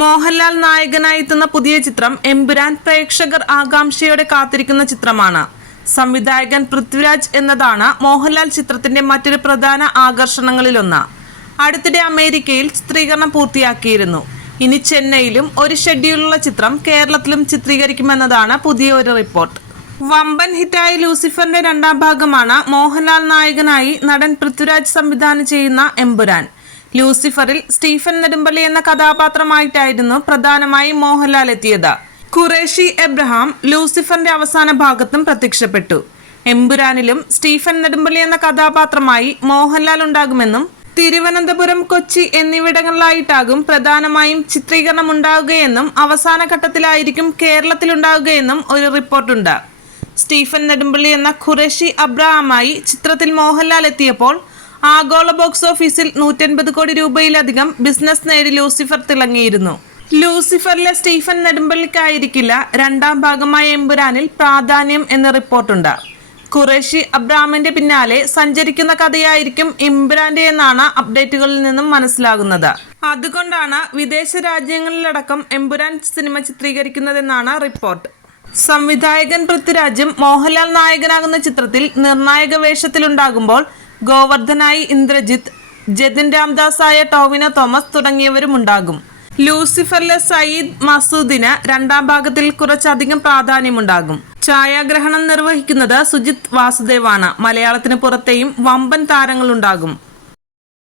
മോഹൻലാൽ നായകനായി എത്തുന്ന പുതിയ ചിത്രം എമ്പുരാൻ പ്രേക്ഷകർ ആകാംക്ഷയോടെ കാത്തിരിക്കുന്ന ചിത്രമാണ്. സംവിധായകൻ പൃഥ്വിരാജ് എന്നതാണ് മോഹൻലാൽ ചിത്രത്തിന്റെ മറ്റൊരു പ്രധാന ആകർഷണങ്ങളിലൊന്ന്. അടുത്തിടെ അമേരിക്കയിൽ ചിത്രീകരണം പൂർത്തിയാക്കിയിരുന്നു. ഇനി ചെന്നൈയിലും ഒരു ഷെഡ്യൂളുള്ള ചിത്രം കേരളത്തിലും ചിത്രീകരിക്കുമെന്നതാണ് പുതിയ ഒരു റിപ്പോർട്ട്. വമ്പൻ ഹിറ്റായ ലൂസിഫറിന്റെ രണ്ടാം ഭാഗമാണ് മോഹൻലാൽ നായകനായി നടൻ പൃഥ്വിരാജ് സംവിധാനം ചെയ്യുന്ന എമ്പുരാൻ. ലൂസിഫറിൽ സ്റ്റീഫൻ നെടുമ്പള്ളി എന്ന കഥാപാത്രമായിട്ടായിരുന്നു പ്രധാനമായും മോഹൻലാൽ എത്തിയത്. ഖുറേഷി എബ്രഹാം ലൂസിഫറിന്റെ അവസാന ഭാഗത്തും പ്രത്യക്ഷപ്പെട്ടു. എമ്പുരാനിലും സ്റ്റീഫൻ നെടുമ്പള്ളി എന്ന കഥാപാത്രമായി മോഹൻലാൽ ഉണ്ടാകുമെന്നും തിരുവനന്തപുരം, കൊച്ചി എന്നിവിടങ്ങളിലായിട്ടാകും പ്രധാനമായും ചിത്രീകരണം ഉണ്ടാവുകയെന്നും അവസാന ഘട്ടത്തിലായിരിക്കും കേരളത്തിലുണ്ടാവുകയെന്നും ഒരു റിപ്പോർട്ടുണ്ട്. സ്റ്റീഫൻ നെടുമ്പള്ളി എന്ന ഖുറേഷി അബ്രഹാമായി ചിത്രത്തിൽ മോഹൻലാൽ എത്തിയപ്പോൾ ആഗോള ബോക്സ് ഓഫീസിൽ 150 കോടി രൂപയിലധികം ബിസിനസ് നേടി ലൂസിഫർ തിളങ്ങിയിരുന്നു. ലൂസിഫറിലെ സ്റ്റീഫൻ നെടുമ്പള്ളിക്കായിരിക്കില്ല രണ്ടാം ഭാഗമായ എമ്പുരാനിൽ പ്രാധാന്യം എന്ന റിപ്പോർട്ടുണ്ട്. ഖുറേഷി അബ്രഹാമിന്റെ പിന്നാലെ സഞ്ചരിക്കുന്ന കഥയായിരിക്കും എമ്പുരാന്റെ എന്നാണ് അപ്ഡേറ്റുകളിൽ നിന്നും മനസ്സിലാകുന്നത്. അതുകൊണ്ടാണ് വിദേശ രാജ്യങ്ങളിലടക്കം എമ്പുരാൻ സിനിമ ചിത്രീകരിക്കുന്നതെന്നാണ് റിപ്പോർട്ട്. സംവിധായകൻ പൃഥ്വിരാജും മോഹൻലാൽ നായകനാകുന്ന ചിത്രത്തിൽ നിർണായക വേഷത്തിലുണ്ടാകുമ്പോൾ ഗോവർദ്ധനായി ഇന്ദ്രജിത്ത്, ജതിൻ രാംദാസായ ടോവിനോ തോമസ് തുടങ്ങിയവരുമുണ്ടാകും. ലൂസിഫറിലെ സയ്യിദ് മസൂദിന് രണ്ടാം ഭാഗത്തിൽ കുറച്ചധികം പ്രാധാന്യമുണ്ടാകും. ഛായാഗ്രഹണം നിർവഹിക്കുന്നത് സുജിത് വാസുദേവാണ്. മലയാളത്തിന് പുറത്തെയും വമ്പൻ താരങ്ങളുണ്ടാകും.